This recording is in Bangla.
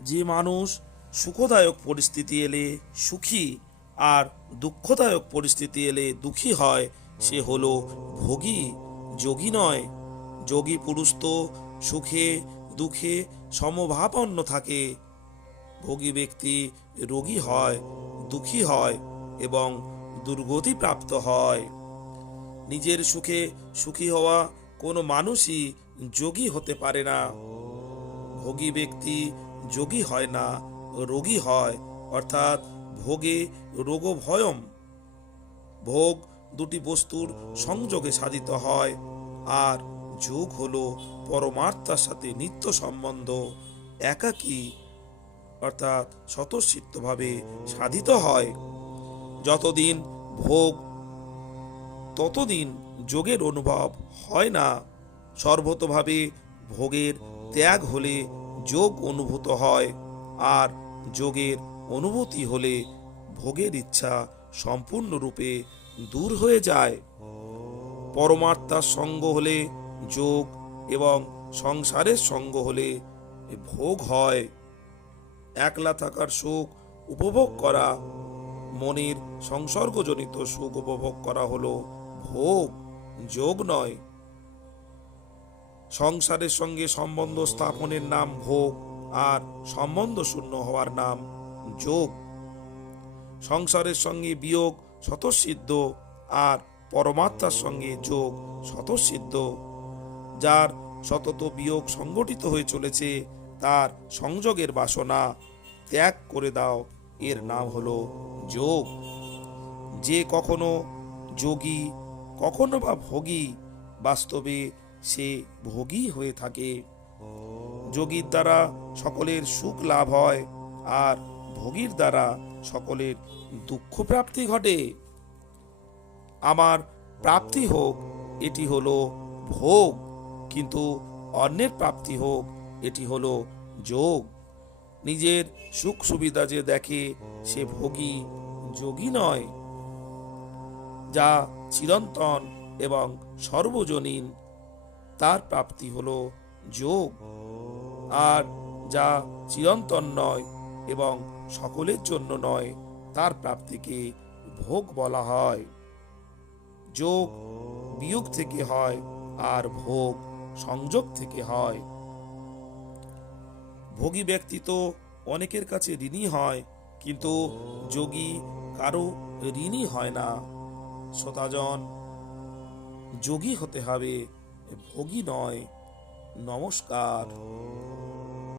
যে মানুষ সুখদায়ক পরিস্থিতি এলে সুখী আর দুঃখদায়ক পরিস্থিতি এলে দুঃখী হয়, সে হলো ভোগী, যোগী নয়। যোগী পুরুষ তো সুখে দুঃখে সমভাবাপন্ন থাকে। ভোগী ব্যক্তি রোগী হয়, দুঃখী হয় এবং দুর্গতি প্রাপ্ত হয়। নিজের সুখে সুখী হওয়া কোনো মানুষই যোগী হতে পারে না। ভোগী ব্যক্তি যোগী হয় না, রোগী হয়, অর্থাৎ ভোগে রোগ ভয়ম। ভোগ দুটি বস্তুর সংযোগে সাধিত হয়, আর যোগ হলো পরমাত্মার সাথে নিত্য সম্বন্ধ, একাকী অর্থাৎ স্বতঃসিদ্ধভাবে সাধিত হয়। যতদিন ভোগ ততদিন যোগের অনুভব হয় না। সর্বতভাবে ভোগের ত্যাগ হলে যোগ অনুভূত হয়, আর যোগের অনুভূতি হলে ভোগের ইচ্ছা সম্পূর্ণরূপে দূর হয়ে যায়। পরমাত্মার সঙ্গ হলে যোগ এবং সংসারের সঙ্গ হলে ভোগ হয়। একলা থাকার সুখ উপভোগ করা, মনের সংসর্গজনিত সুখ উপভোগ করা হলো ভোগ, যোগ নয়। সংসারের সঙ্গে সম্বন্ধ স্থাপনের নাম ভোগ, আর সম্বন্ধ শূন্য হওয়ার নাম যোগ। সংসারের সঙ্গে বিয়োগ স্বতঃসিদ্ধ, আর পরমাত্মার সঙ্গে যোগ স্বতঃসিদ্ধ। যার সতত বিয়োগ সংগঠিত হয়ে চলেছে, তার সংযোগের বাসনা ত্যাগ করে দাও, এর নাম হলো যোগ। যে কখনো যোগী কখনো বা ভোগী, বাস্তবে সে ভোগী হয়ে থাকে। যোগীর দ্বারা সকলের সুখ লাভ হয়, আর ভোগীর দ্বারা সকলের দুঃখ প্রাপ্তি ঘটে। আমার প্রাপ্তি হোক, এটি হলো ভোগ, কিন্তু অন্যের প্রাপ্তি হোক, এটি হলো যোগ। নিজের সুখ সুবিধা যে দেখে, সে ভোগী, যোগী নয়। যা চিরন্তন এবং সর্বজনীন, তার প্রাপ্তি হলো যোগ। আর যা চিরন্তন নয় এবং সকলের জন্য নয়, তার প্রাপ্তিকে ভোগ বলা হয়। যোগ বিয়োগ থেকে হয়, আর ভোগ সংযোগ থেকে হয়। ভোগী ব্যক্তি তো অনেকের কাছে ঋণী হয়, কিন্তু যোগী কারো ঋণী হয় না। শ্রোতাজন, যোগী হতে হবে, ভোগী নয়। নমস্কার।